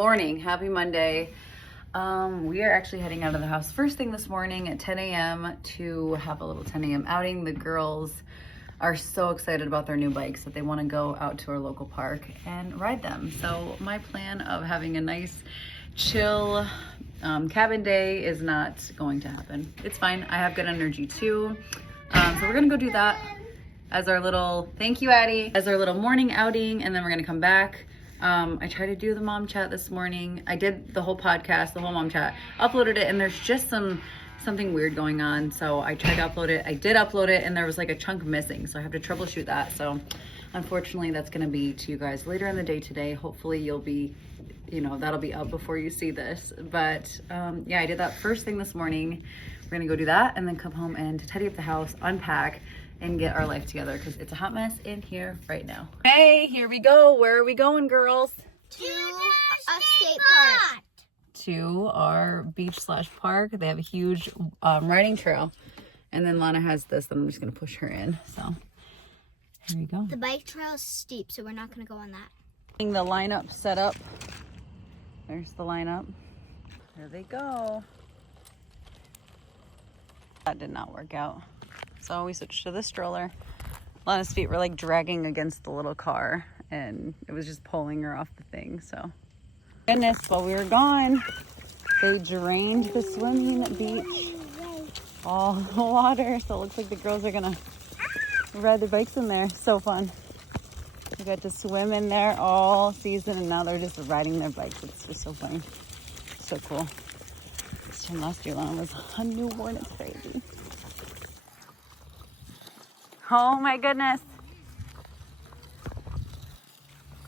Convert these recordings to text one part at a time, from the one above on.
morning. Happy Monday. We are actually heading out of the house first thing this morning at 10 a.m. to have a little 10 a.m. outing. The girls are so excited about their new bikes that they want to go out to our local park and ride them. So my plan of having a nice chill cabin day is not going to happen. It's fine. I have good energy too. So we're gonna go do that as our little, thank you Addie, as our little morning outing, and then we're gonna come back. I tried to do the mom chat this morning. I did the whole podcast, the whole mom chat, uploaded it, and there's just something weird going on. So I tried to upload it. I did upload it, and there was like a chunk missing. So I have to troubleshoot that. So unfortunately, that's going to be to you guys later in the day today. Hopefully you'll be, that'll be up before you see this. But yeah, I did that first thing this morning. We're going to go do that and then come home and tidy up the house, unpack, and get our life together because it's a hot mess in here right now. Hey, here we go. Where are we going, girls? To a state park. To our beach/park. They have a huge riding trail. And then Lana has this that I'm just going to push her in. So here we go. The bike trail is steep, so we're not going to go on that. Getting the lineup set up. There's the lineup. There they go. That did not work out. So we switched to the stroller. Lana's feet were like dragging against the little car and it was just pulling her off the thing. So goodness, while we were gone, they drained the swimming beach, all the water. So it looks like the girls are gonna ride their bikes in there. So fun. We got to swim in there all season and now they're just riding their bikes. It's just so funny. So cool. This time last year, Lana was a newborn. It's crazy. Oh my goodness.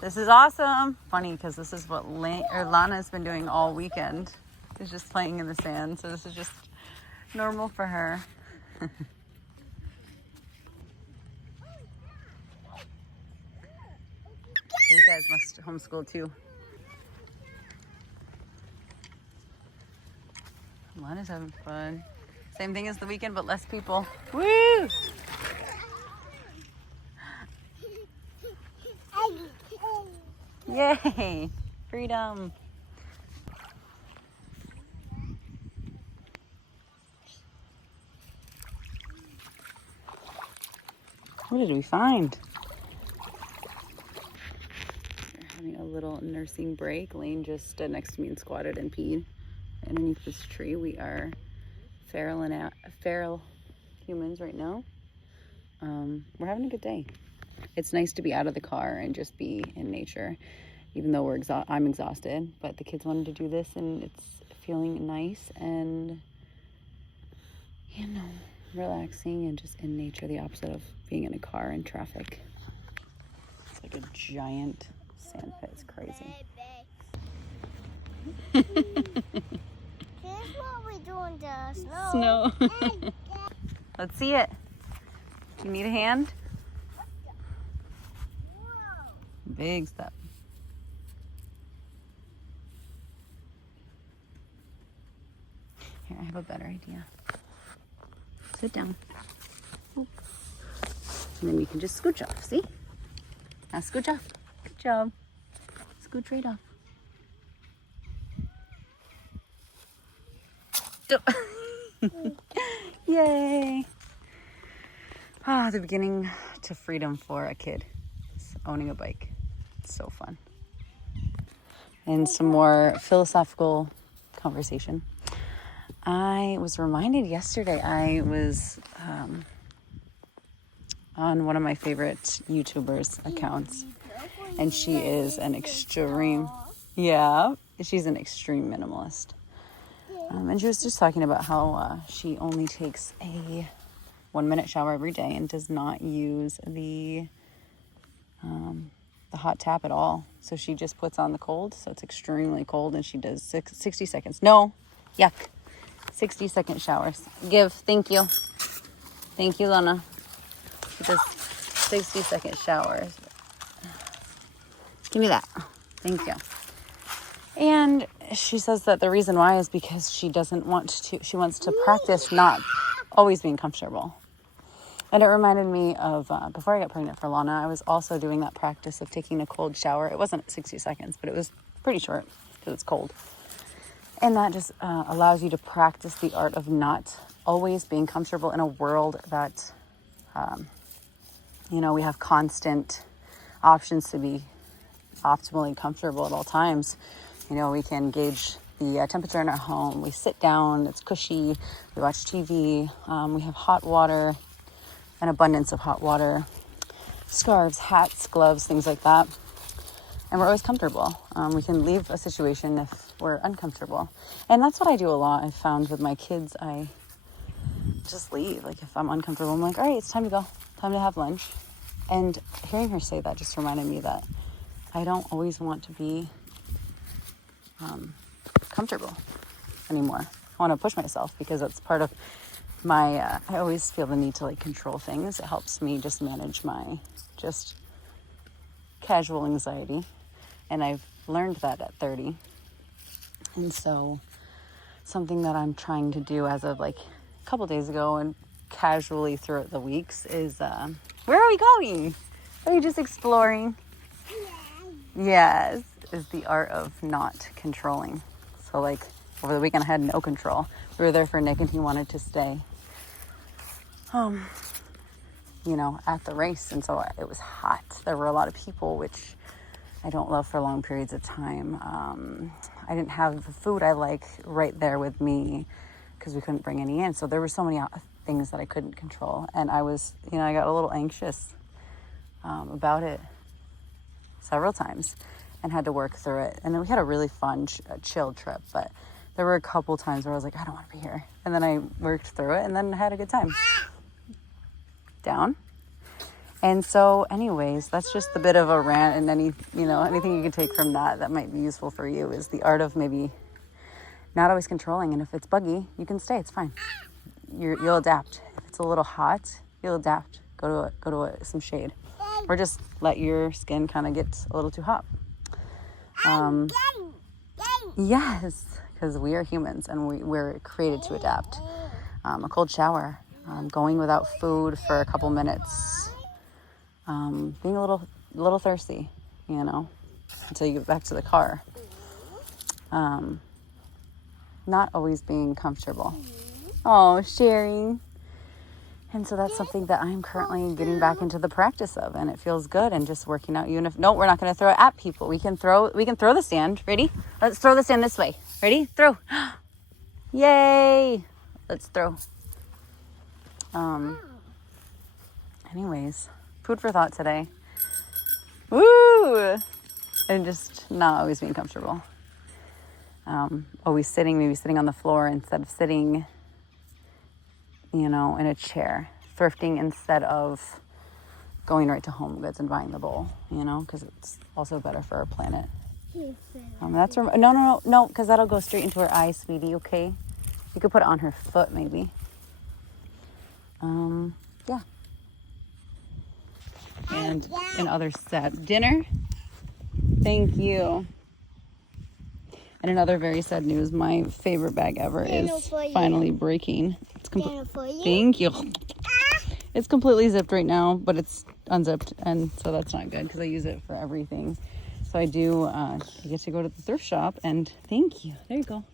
This is awesome. Funny because this is what Lana's been doing all weekend. Is just playing in the sand. So this is just normal for her. You guys must homeschool too. Lana's having fun. Same thing as the weekend, but less people. Woo! Yay! Freedom! What did we find? We're having a little nursing break. Lane just stood next to me and squatted and peed. Underneath this tree, we are feral humans right now. We're having a good day. It's nice to be out of the car and just be in nature, even though I'm exhausted. But the kids wanted to do this, and it's feeling nice and relaxing and just in nature. The opposite of being in a car and traffic. It's like a giant sand pit. It's crazy. Here's what we do in the snow. Let's see it. You need a hand? Big step. Here, I have a better idea. Sit down. Ooh. And then you can just scooch off, see? Now scooch off. Good job. Scooch right off. Yay! The beginning to freedom for a kid. It's owning a bike. It's so fun. And some more philosophical conversation. I was reminded yesterday, I was on one of my favorite YouTubers accounts, and she is an extreme, she's an extreme minimalist. And she was just talking about how she only takes a 1-minute shower every day and does not use the hot tap at all. So she just puts on the cold. So it's extremely cold, and she does 60 seconds. No, yuck. 60-second showers. Thank you. Thank you, Lana. She does 60-second showers. Give me that. Thank you. And she says that the reason why is because she wants to practice not always being comfortable. And it reminded me of, before I got pregnant for Lana, I was also doing that practice of taking a cold shower. It wasn't 60 seconds, but it was pretty short. because it's cold. And that just allows you to practice the art of not always being comfortable in a world that, we have constant options to be optimally comfortable at all times. We can gauge the temperature in our home. We sit down, it's cushy, we watch TV, we have hot water, an abundance of hot water, scarves, hats, gloves, things like that. And we're always comfortable. We can leave a situation if we're uncomfortable. And that's what I do a lot. I've found with my kids, I just leave. Like if I'm uncomfortable, I'm like, all right, it's time to go, time to have lunch. And hearing her say that just reminded me that I don't always want to be comfortable anymore. I want to push myself because that's part of my, I always feel the need to like control things. It helps me just manage my just casual anxiety. And I've learned that at 30. And so something that I'm trying to do as of like a couple days ago and casually throughout the weeks is, where are we going? Are you just exploring? Yes, is the art of not controlling. So like over the weekend I had no control. We were there for Nick and he wanted to stay, at the race. And so it was hot. There were a lot of people, which I don't love for long periods of time. I didn't have the food I like right there with me because we couldn't bring any in. So there were so many things that I couldn't control. And I was, I got a little anxious about it several times and had to work through it. And then we had a really fun, chill trip. But there were a couple times where I was like, I don't want to be here. And then I worked through it and then had a good time. Down. And so anyways, that's just a bit of a rant, and anything you can take from that might be useful for you is the art of maybe not always controlling. And if it's buggy, you can stay, it's fine. You'll adapt. If it's a little hot, you'll adapt. Go to some shade, or just let your skin kind of get a little too hot. Yes, because we are humans and we're created to adapt. A cold shower, going without food for a couple minutes, being a little thirsty, until you get back to the car. Not always being comfortable. Oh, sharing. And so that's something that I'm currently getting back into the practice of, and it feels good. And just working out. Even if no, we're not going to throw it at people. We can throw the sand. Ready? Let's throw the sand this way. Ready? Throw. Yay! Let's throw. Anyways, food for thought today. Woo! And just not always being comfortable. Always maybe sitting on the floor instead of sitting, in a chair. Thrifting instead of going right to Home Goods and buying the bowl, because it's also better for our planet. No, because that'll go straight into her eye, sweetie, okay? You could put it on her foot, maybe. Yeah. And in other sad dinner. Thank you. And in other very sad news, my favorite bag ever is finally breaking. It's Thank you. It's completely zipped right now, but it's unzipped, and so that's not good because I use it for everything. So I do get to go to the thrift shop, and thank you. There you go.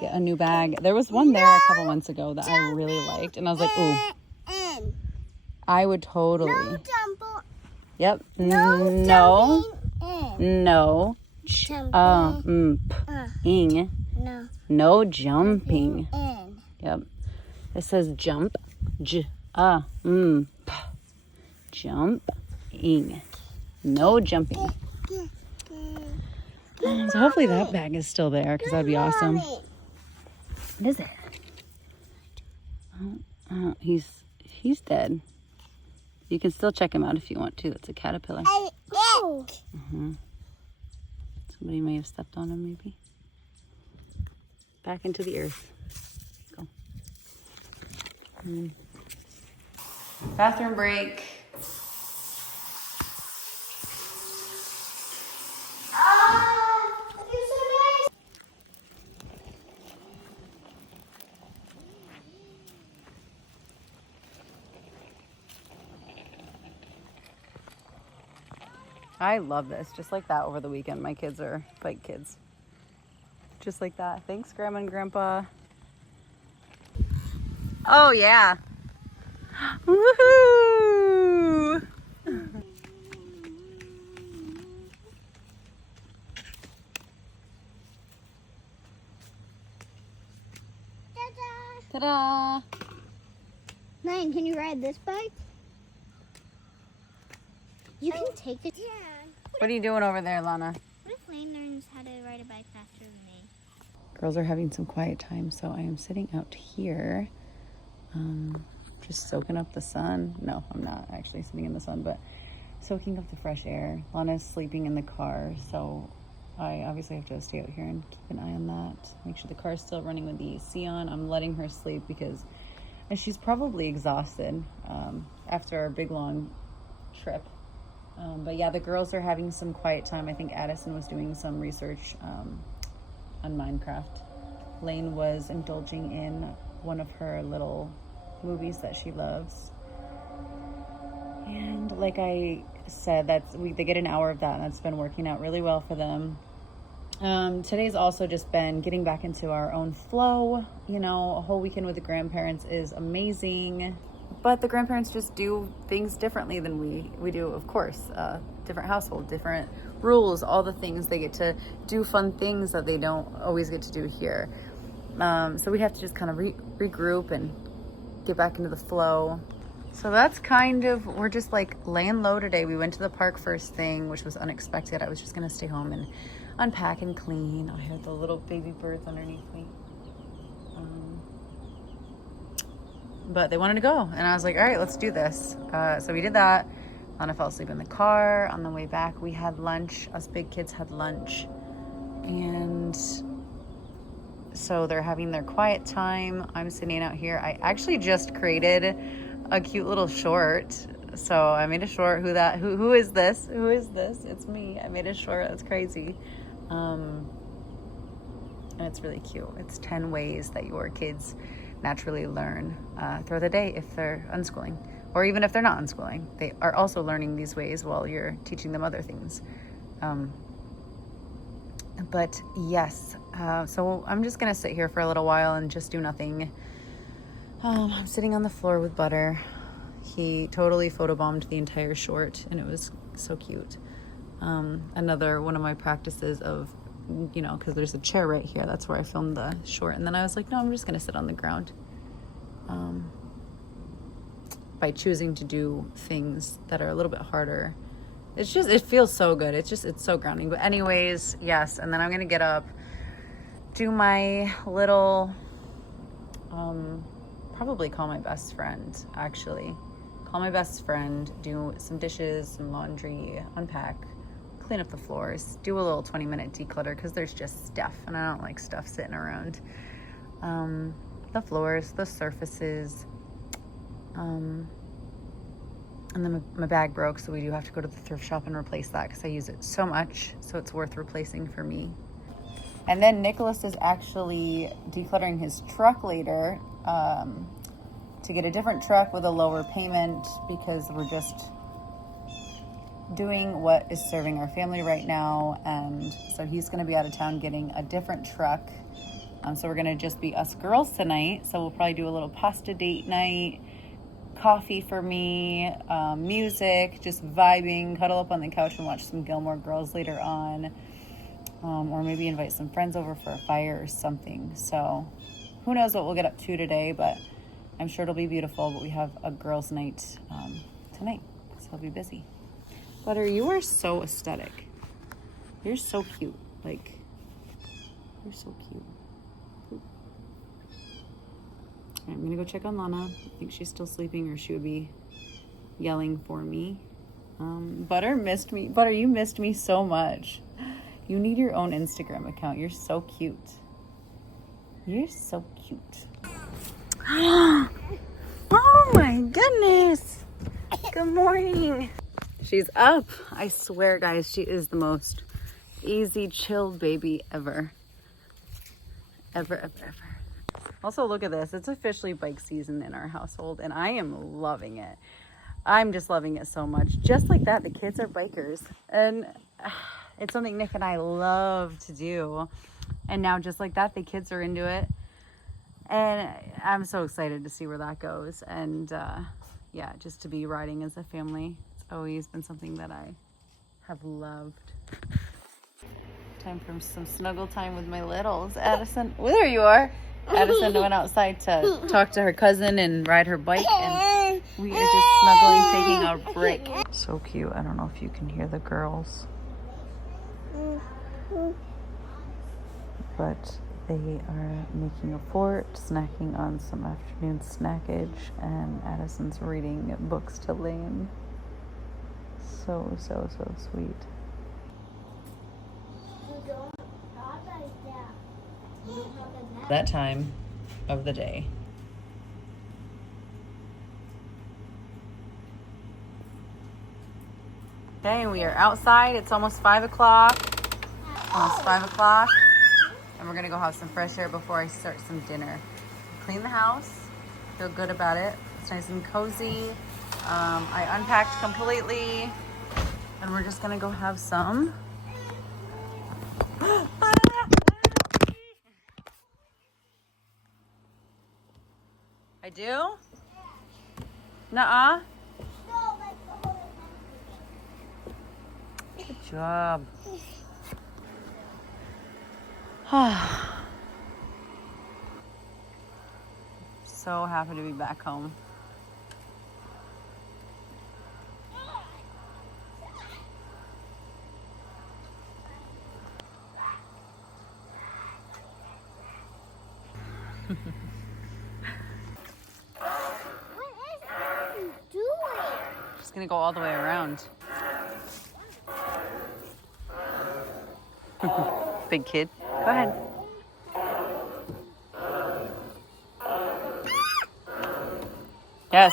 Get a new bag. There was one there a couple months ago that I really liked, and I was like, ooh. I would totally. No jump. Yep. No. No. Ing. No. No jumping. In. Yep. It says jump. Jumping. No jumping. So hopefully that bag is still there because that'd be awesome. What is it? He's dead. You can still check him out if you want to. That's a caterpillar. Somebody may have stepped on him, maybe. Back into the earth. Go. Bathroom break. I love this. Just like that over the weekend. My kids are bike kids. just like that. Thanks, Grandma and Grandpa. Oh, yeah. Woohoo! Ta-da! Lane, can you ride this bike? You can take it. Yeah. What are you doing over there, Lana? What if Lane learns how to ride a bike faster than me? Girls are having some quiet time, so I am sitting out here, just soaking up the sun. No, I'm not actually sitting in the sun, but soaking up the fresh air. Lana's sleeping in the car, so I obviously have to stay out here and keep an eye on that. Make sure the car's still running with the AC on. I'm letting her sleep because she's probably exhausted after our big long trip. But yeah, the girls are having some quiet time. I think Addison was doing some research on Minecraft. Lane was indulging in one of her little movies that she loves. And like I said, they get an hour of that, and that's been working out really well for them. Today's also just been getting back into our own flow. You know, a whole weekend with the grandparents is amazing. But the grandparents just do things differently than we do, of course. Different household, different rules, all the things. They get to do fun things that they don't always get to do here. So we have to just kind of regroup and get back into the flow. So that's we're just like laying low today. We went to the park first thing, which was unexpected. I was just going to stay home and unpack and clean. I heard the little baby birds underneath me. But they wanted to go, and I was like, all right, let's do this. So we did that. Lana fell asleep in the car. On the way back, we had lunch. Us big kids had lunch. And so they're having their quiet time. I'm sitting out here. I actually just created a cute little short. So I made a short. Who is this? Who is this? It's me. I made a short. That's crazy. And it's really cute. It's 10 ways that your kids naturally learn throughout the day if they're unschooling, or even if they're not unschooling. They are also learning these ways while you're teaching them other things. But yes, so I'm just gonna sit here for a little while and just do nothing. I'm sitting on the floor with Butter. He totally photobombed the entire short, and it was so cute. Another one of my practices of, you know, because there's a chair right here, that's where I filmed the short. And then I was like, no, I'm just gonna sit on the ground. By choosing to do things that are a little bit harder, it feels so good. It's so grounding. But anyways, yes. And then I'm gonna get up, do my little, probably call my best friend, actually. Call my best friend, do some dishes, some laundry, unpack, clean up the floors, do a little 20-minute declutter, because there's just stuff, and I don't like stuff sitting around. The floors, the surfaces, and then my bag broke, so we do have to go to the thrift shop and replace that, because I use it so much, so it's worth replacing for me. And then Nicholas is actually decluttering his truck later, to get a different truck with a lower payment, because we're just doing what is serving our family right now. And so he's going to be out of town getting a different truck. So we're going to just be us girls tonight. So we'll probably do a little pasta date night, coffee for me, music, just vibing, cuddle up on the couch and watch some Gilmore Girls later on. Or maybe invite some friends over for a fire or something. So who knows what we'll get up to today, but I'm sure it'll be beautiful. But we have a girls' night tonight, so I'll be busy. Butter, you are so aesthetic. You're so cute. Like, you're so cute. All right, I'm gonna go check on Lana. I think she's still sleeping, or she would be yelling for me. Butter missed me. Butter, you missed me so much. You need your own Instagram account. You're so cute. You're so cute. Oh my goodness. Good morning. She's up. I swear, guys, she is the most easy, chilled baby ever. Ever. Also, look at this. It's officially bike season in our household, and I am loving it. I'm just loving it so much. Just like that, the kids are bikers, and it's something Nick and I love to do. And now just like that, the kids are into it. And I'm so excited to see where that goes. And yeah, just to be riding as a family. It's always been something that I have loved. Time for some snuggle time with my littles. Addison, well, there you are. Addison went outside to talk to her cousin and ride her bike. And we are just snuggling, taking our break. So cute. I don't know if you can hear the girls. But they are making a fort, snacking on some afternoon snackage, and Addison's reading books to Lane. So sweet. That time of the day. Okay, we are outside. It's almost 5 o'clock. Almost 5 o'clock. And we're gonna go have some fresh air before I start some dinner. Clean the house, feel good about it. It's nice and cozy. I unpacked completely, and we're just gonna go have some. I do? Nuh-uh. Good job. So happy to be back home. What is Mom doing? Just gonna go all the way around. Big kid. Go ahead. Yes,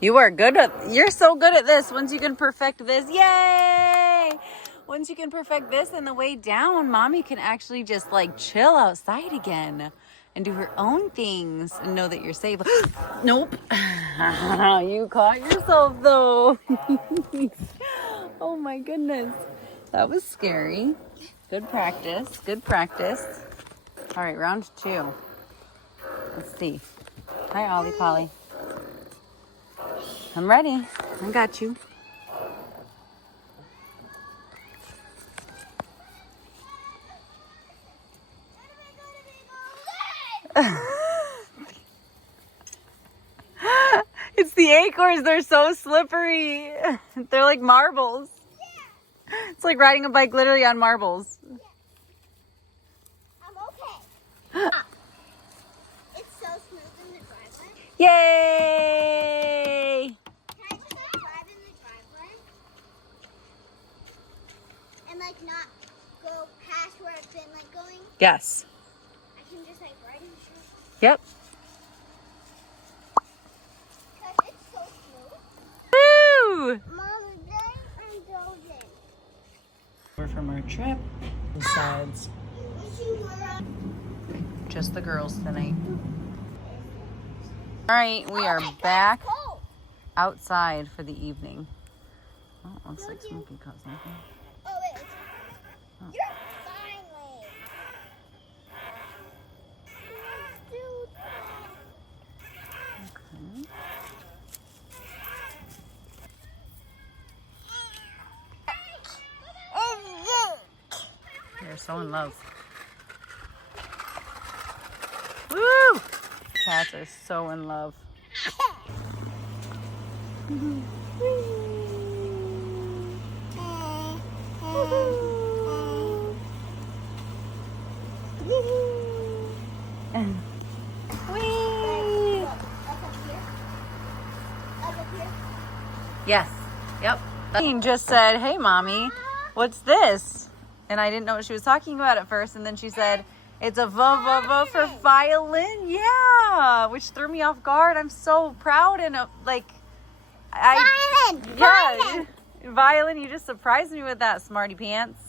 you are good you're so good at this. Once you can perfect this, yay! Once you can perfect this and the way down, Mommy can actually just like chill outside again and do her own things and know that you're safe. Nope. You caught yourself though. Oh my goodness. That was scary. Good practice. Good practice. All right, round 2. Let's see. Hi, Ollie Polly. I'm ready. I got you. It's the acorns. They're so slippery. They're like marbles. It's like riding a bike literally on marbles. I'm okay. It's so smooth in the driveway. Yay! Can I just like drive in the driveway? And like not go past where I've been like going? Yes. I can just like ride in the street. Yep. Cause it's so smooth. Woo! Mom, today I'm golden. We're from our trip. Besides, just the girls tonight. All right, we are back outside for the evening. Oh, it looks like Smokey caught something. Oh, wait. Oh. You're finally. Okay. You're so in love. Woo! Cats are so in love. Whee! Yes. Yep. Dean just said, "Hey, Mommy, what's this?" And I didn't know what she was talking about at first. And then she said, "It's a va for violin." Yeah, which threw me off guard. I'm so proud and like, Violin! Yeah, violin. You just surprised me with that, smarty pants.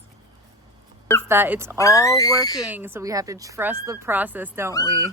That it's all working, so we have to trust the process, don't we?